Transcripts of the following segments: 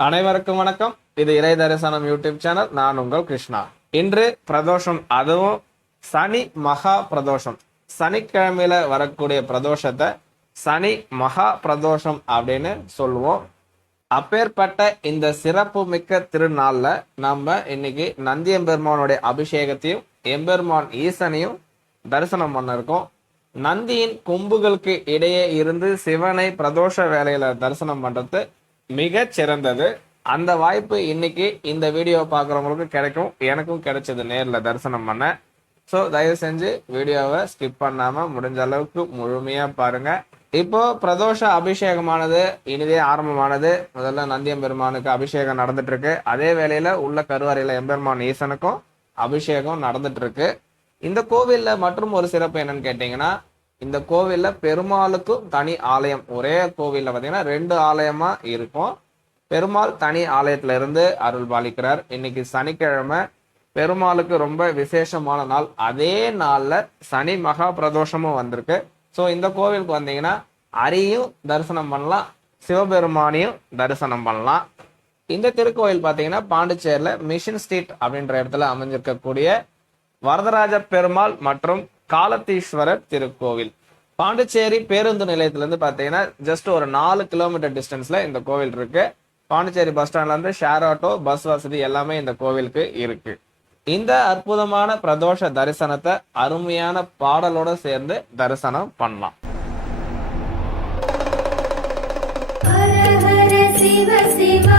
அனைவருக்கும் வணக்கம். இது இறை தரிசனம் யூடியூப் சேனல். நான் உங்கள் கிருஷ்ணா. இன்று பிரதோஷம் அதுவும் சனி மகா பிரதோஷம். சனிக்கிழமையில வரக்கூடிய பிரதோஷத்தை சனி மகா பிரதோஷம் அப்படின்னு சொல்லுவோம். அப்பேற்பட்ட இந்த சிறப்பு மிக்க திருநாள்ல நம்ம இன்னைக்கு நந்தி எம்பெருமானுடைய அபிஷேகத்தையும் எம்பெருமான் ஈசனையும் தரிசனம் பண்ண இருக்கோம் நந்தியின் கொம்புகளுக்கு இடையே இருந்து சிவனை பிரதோஷ வேலையில தரிசனம் பண்றது மிக சிறந்தது அந்த வாய்ப்பு இன்னைக்கு இந்த வீடியோ பார்க்குறவங்களுக்கும் கிடைக்கும். எனக்கும் கிடைச்சது நேர்ல தரிசனம் பண்ண. ஸோ தயவு செஞ்சு வீடியோவை ஸ்கிப் பண்ணாம முடிஞ்ச அளவுக்கு முழுமையா பாருங்க. இப்போ பிரதோஷ அபிஷேகமானது இனிதே ஆரம்பமானது. முதல்ல நந்தியம் பெருமானுக்கு அபிஷேகம் நடந்துட்டு இருக்கு அதே வேளையில உள்ள கருவறையில எம்பெருமான் ஈசனுக்கும் அபிஷேகம் நடந்துட்டு இருக்கு இந்த கோவில்ல மற்றும் ஒரு சிறப்பு என்னன்னு கேட்டீங்கன்னா இந்த கோவில்ல பெருமாளுக்கும் தனி ஆலயம். ஒரே கோவில்ல பாத்தீங்கன்னா ரெண்டு ஆலயமா இருக்கும். பெருமாள் தனி ஆலயத்துல இருந்து அருள் பாலிக்கிறார். இன்னைக்கு சனிக்கிழமை பெருமாளுக்கு ரொம்ப விசேஷமான நாள். அதே நாள்ல சனி மகா பிரதோஷமும் வந்திருக்கு. ஸோ இந்த கோவிலுக்கு வந்தீங்கன்னா அரியும் தரிசனம் பண்ணலாம். சிவபெருமானையும் தரிசனம் பண்ணலாம். இந்த திருக்கோயில் பார்த்தீங்கன்னா பாண்டிச்சேரியில் மிஷன் ஸ்ட்ரீட் அப்படின்ற இடத்துல அமைஞ்சிருக்கக்கூடிய வரதராஜ பெருமாள் மற்றும் காலத்தீஸ்வரர் திருக்கோவில். பாண்டிச்சேரி பேருந்து நிலையத்திலேருந்து பார்த்தீங்கன்னா ஜஸ்ட் ஒரு நாலு கிலோமீட்டர் டிஸ்டன்ஸில் இந்த கோவில் இருக்கு. பாண்டிச்சேரி பஸ் ஸ்டாண்ட்லேருந்து ஷேர் ஆட்டோ பஸ் வசதி எல்லாமே இந்த கோவிலுக்கு இருக்கு. இந்த அற்புதமான பிரதோஷ தரிசனத்தை அருமையான பாடலோட சேர்ந்து தரிசனம் பண்ணலாம். சிவ சிவா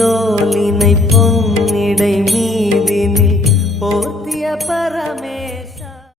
தோலினை பொன்னிடை மீ